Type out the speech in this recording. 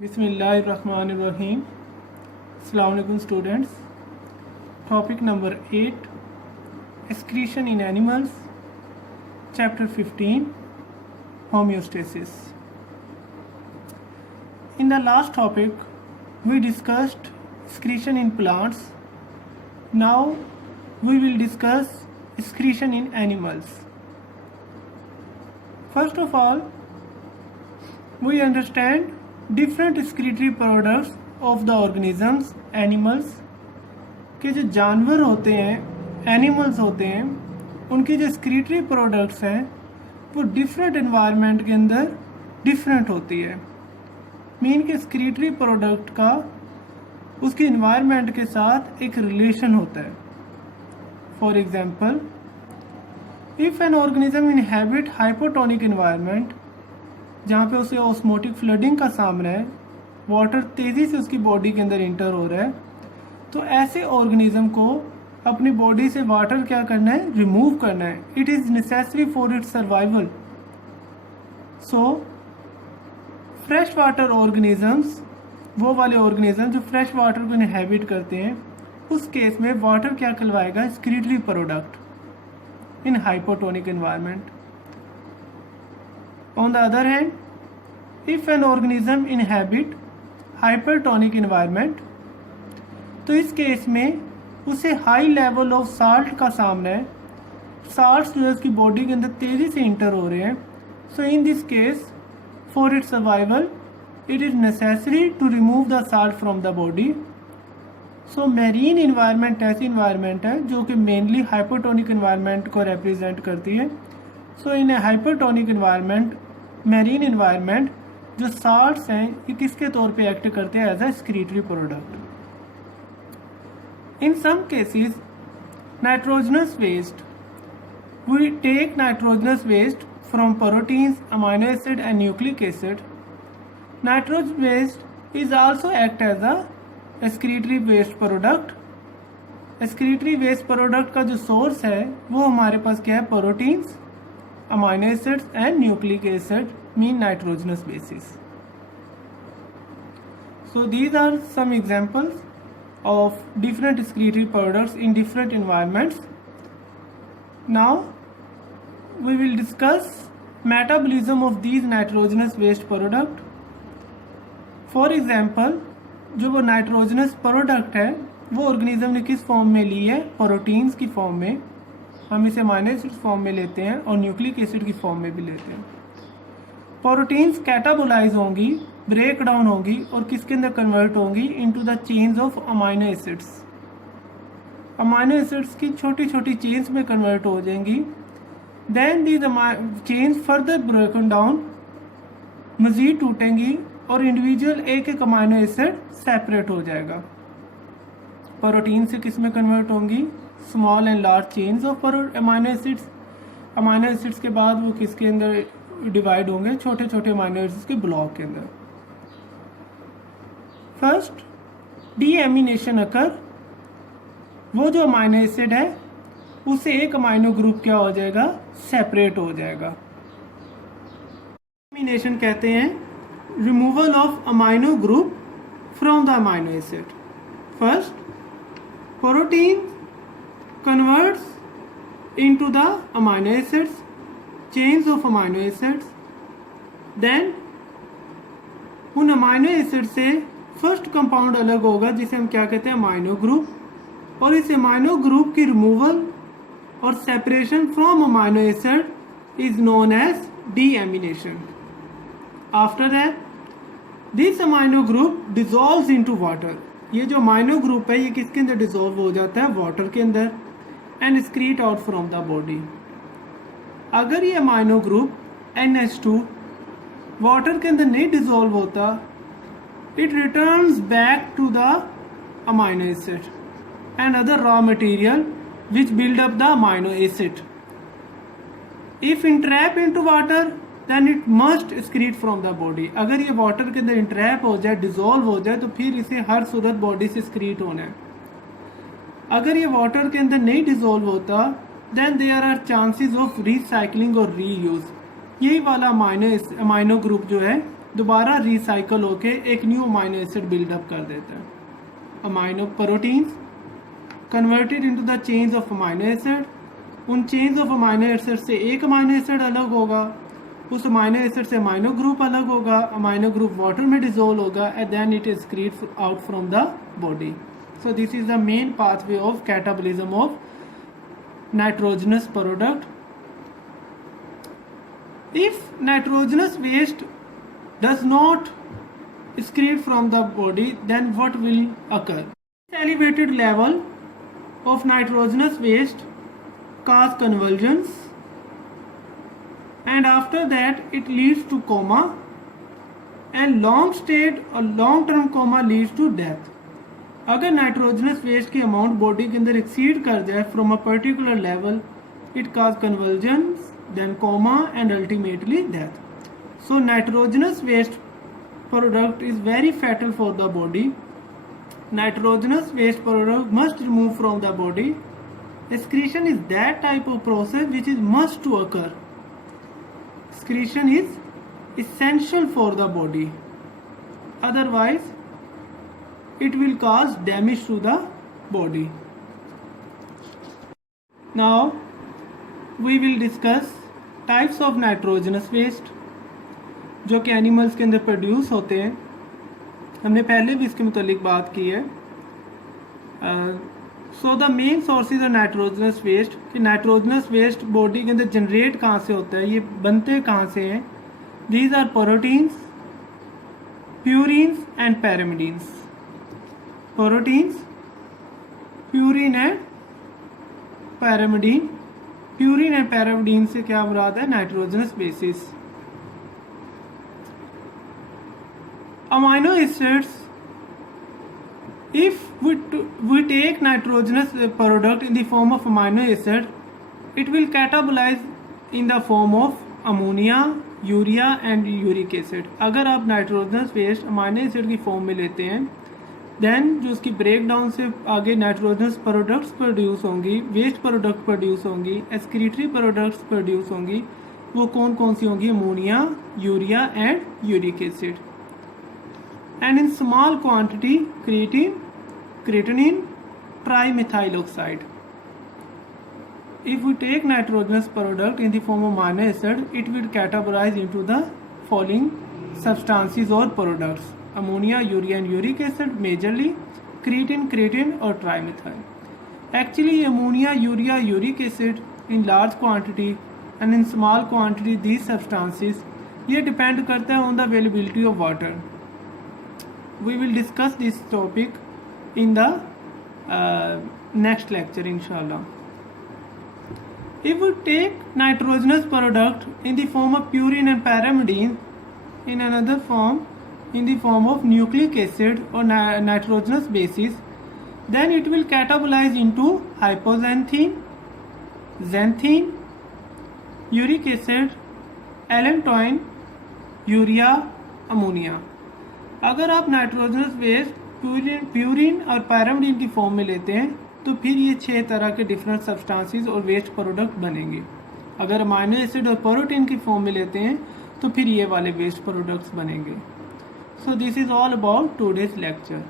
बिस्मिल्लाहिर्रहमानिर्रहीम। अस्सलाम वालेकुम students. Topic number 8, excretion in animals, chapter 15, homeostasis. In the last topic we discussed excretion in plants. Now we will discuss excretion in animals. First of all, we understand different excretory products of the organisms, animals के जो जानवर होते हैं, animals होते हैं, उनकी जो excretory products हैं वो डिफरेंट एनवायरनमेंट के अंदर डिफरेंट होती है। मीन के excretory प्रोडक्ट का उसकी एनवायरनमेंट के साथ एक रिलेशन होता है। For example, if an organism inhabit hypotonic environment, जहाँ पे उसे ऑस्मोटिक फ्लडिंग का सामना है, वाटर तेज़ी से उसकी बॉडी के अंदर इंटर हो रहा है, तो ऐसे ऑर्गेनिज्म को अपनी बॉडी से वाटर क्या करना है, रिमूव करना है। It is necessary for its survival. So fresh water organisms, वो वाले ऑर्गेनिज्म जो फ्रेश वाटर को इनहेबिट करते हैं, उस केस में वाटर क्या कहलाएगा, excretory product in hypotonic environment. On the other hand, if an organism inhabit hypertonic environment, तो इस केस में उसे हाई लेवल ऑफ साल्ट का सामना है। साल्ट्स जो है उसकी बॉडी के अंदर तेज़ी से इंटर हो रहे हैं। So in this case for its survival it is necessary to remove the salt from the body. So marine environment ऐसी इन्वायरमेंट है जो कि मेनली हाइपोटोनिक इन्वायरमेंट को रिप्रेजेंट करती है। So in a hypotonic environment, marine environment, जो salts हैं ये किसके तौर पे एक्ट करते हैं, as a excretory product. In some cases nitrogenous waste, we take nitrogenous waste from proteins, amino acid and nucleic acid. Nitrogen waste is also act as a excretory waste product. Excretory waste product का जो source है वो हमारे पास क्या है, proteins, amino acids and nucleic acid, mean nitrogenous bases. So these are some examples of different excretory products in different environments. Now we will discuss metabolism of these nitrogenous waste product. For example, जो वो nitrogenous product है वो organism ने किस form में ली है, proteins की form में। हम इसे अमाइनो एसिड फॉर्म में लेते हैं और न्यूक्लिक एसिड की फॉर्म में भी लेते हैं। प्रोटीन्स कैटाबोलाइज होंगी, ब्रेक डाउन होंगी और किसके अंदर कन्वर्ट होंगी, into the chains of amino acids. Amino acids की छोटी छोटी चेन्स में कन्वर्ट हो जाएंगी। Then these chains further broken down, मजीद टूटेंगी और इंडिविजुअल एक एक अमाइनो एसिड सेपरेट हो जाएगा। प्रोटीन से किस में कन्वर्ट होंगी, small and large chains of amino acids. Amino acids के बाद वो किसके अंदर डिवाइड होंगे, छोटे छोटे अमाइनो एसिड्स के ब्लॉक के अंदर। फर्स्ट डीएमिनेशन अकर, वो जो अमाइनो एसिड है उससे एक अमाइनो ग्रुप क्या हो जाएगा, सेपरेट हो जाएगा। डीएमिनेशन कहते हैं removal of amino group from the amino acid. First protein converts into the amino acids, chains of amino acids. Then उन अमाइनो एसिड से फर्स्ट कंपाउंड अलग होगा जिसे हम क्या कहते हैं, अमाइनो ग्रुप, और इस अमाइनो ग्रुप की रिमूवल और separation from amino acid is known as deamination. After that this amino group dissolves into water. ये जो अमाइनो ग्रुप है ये किसके अंदर डिसॉल्व हो जाता है, वाटर के अंदर, and excrete out from the body. अगर ये अमाइनो ग्रुप NH2 वाटर के अंदर नहीं डिसॉल्व होता, it returns back to the amino acid and other raw material which build up the amino acid. If entrap into water then it must excrete from the body. अगर ये water के अंदर entrap हो जाए, dissolve हो जाए, तो फिर इसे हर सूरत बॉडी से excrete होना है। अगर ये वाटर के अंदर नहीं डिसॉल्व होता, then there are chances of recycling और रीयूज। यही वाला अमाइनो ग्रुप जो है दोबारा रिसाइकल होके एक न्यू अमाइनो एसिड बिल्डअप कर देता है. Amino proteins converted into the chains of amino acid. उन चेन्स ऑफ अमाइनो एसिड से एक अमाइनो एसिड अलग होगा, उस अमाइनो एसिड से अमाइनो ग्रुप अलग होगा, अमाइनो ग्रुप वाटर में डिजोल्व होगा and then it is excreted out from the body. So this is the main pathway of catabolism of nitrogenous product. If nitrogenous waste does not excrete from the body, then what will occur? Elevated level of nitrogenous waste cause convulsions, and after that it leads to coma, and long state or long term coma leads to death. अगर nitrogenous waste की amount body के अंदर exceed कर जाए from a particular level, it cause convulsions, then coma and ultimately death. So nitrogenous waste product is very fatal for the body. Nitrogenous waste product must remove from the body. Excretion is that type of process which is must to occur. Excretion is essential for the body, otherwise it will cause damage to the body. Now we will discuss types of nitrogenous waste जो कि animals के अंदर produce होते हैं. हमने पहले भी इसके मुतालिक बात की है. So the main sources of nitrogenous waste, कि नाइट्रोजनस वेस्ट बॉडी के अंदर जनरेट कहाँ से होता है, ये बनते कहाँ से हैं. These are proteins, purines and pyrimidines. Proteins, purine and pyrimidine. Purine and pyrimidine से क्या मुराद है? Nitrogenous bases. Amino acids, if we take nitrogenous product in the form of amino acid, it will catabolize in the form of ammonia, urea and uric acid. अगर आप nitrogenous waste amino acid की form में लेते हैं, then जो उसकी break down से आगे नाइट्रोजनस प्रोडक्ट्स प्रोड्यूस होंगी, वेस्ट प्रोडक्ट प्रोड्यूस होंगी, एक्सक्रीटरी प्रोडक्ट्स प्रोड्यूस होंगी. वो कौन कौन सी होंगी? Ammonia, urea and uric acid. And in small quantity creatinine, trimethyl oxide. If we take nitrogenous product in the form of amino acid, it will categorize into the following substances or products: ammonia, urea and uric acid majorly, creatine or trimethyl. Actually ammonia, urea, uric acid in large quantity and in small quantity these substances, ये depend करता है on the availability of water. We will discuss this topic in the next lecture inshallah. If we take nitrogenous product in the form of purine and pyrimidine, in another form in the form of nucleic acid or nitrogenous bases, then it will catabolize into hypoxanthine, xanthine, uric acid, allantoin, urea, ammonia. अगर आप nitrogenous waste purine और pyrimidine की form में लेते हैं तो फिर ये 6 तरह के डिफरेंट सब्सटेंसेस और वेस्ट प्रोडक्ट बनेंगे. अगर अमाइनो एसिड और प्रोटीन की फॉर्म में लेते हैं तो फिर ये वाले वेस्ट प्रोडक्ट्स बनेंगे. So this is all about today's lecture.